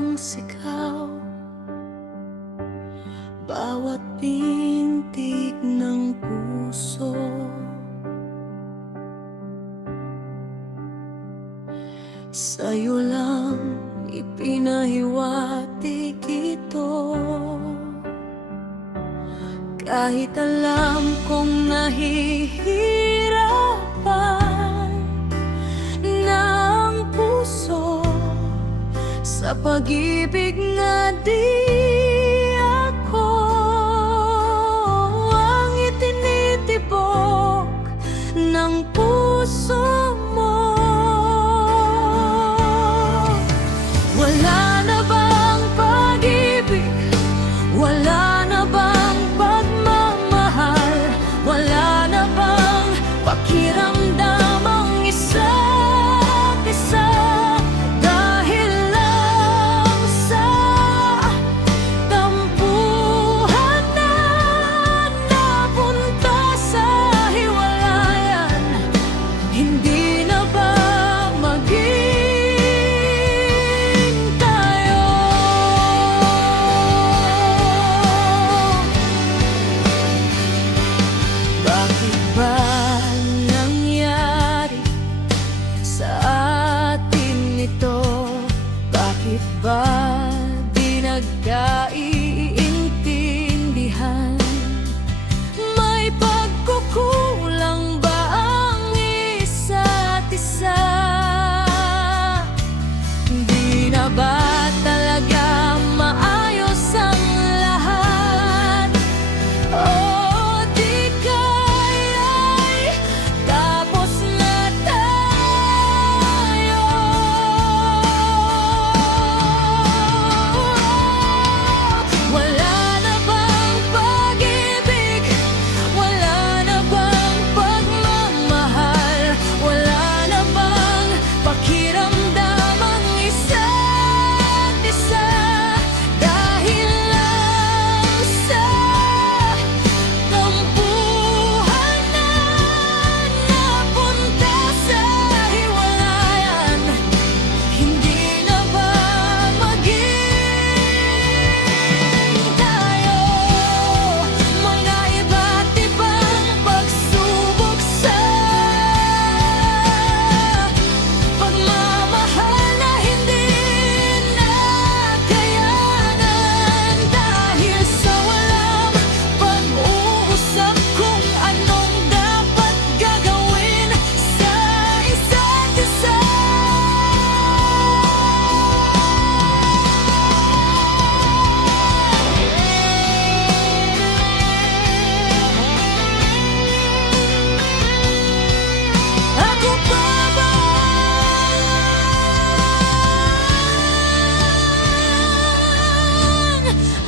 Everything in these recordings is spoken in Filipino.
ang sigaw, bawat pintig ng puso. Sa'yo lang ipinahiwatig ito, kahit alam kong nahihirapan na ang puso sa pag-ibig na di ako ang itinitibok ng puso mo. Wala na bang pag-ibig? Wala na bang pagmamahal? Wala na bang pakiramdam ang isa't isa? Dahil lang sa tampuhan na napunta sa hiwalayan, hindi na ba bakit ba di nagkaiintindihan? May pagkukulang ba ang isa't isa? Di na ba talaga maayos ang lahat? O di kaya'y tapos na tayo? Wala na bang pag-ibig? Wala na bang pagmamahal? Wala na bang pakiramdam ang isa't isa? Dahil lang sa tampuhan na napunta sa hiwalayan, hindi na ba maging tayo? Mga iba't ibang pagsubok sa pagmamahal na hindi nakayanan, dahil sa walang pag-uusap kung anong dapat gagawin sa isa't isa. Ako pa ba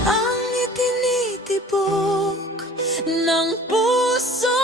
ang itinitibok ng puso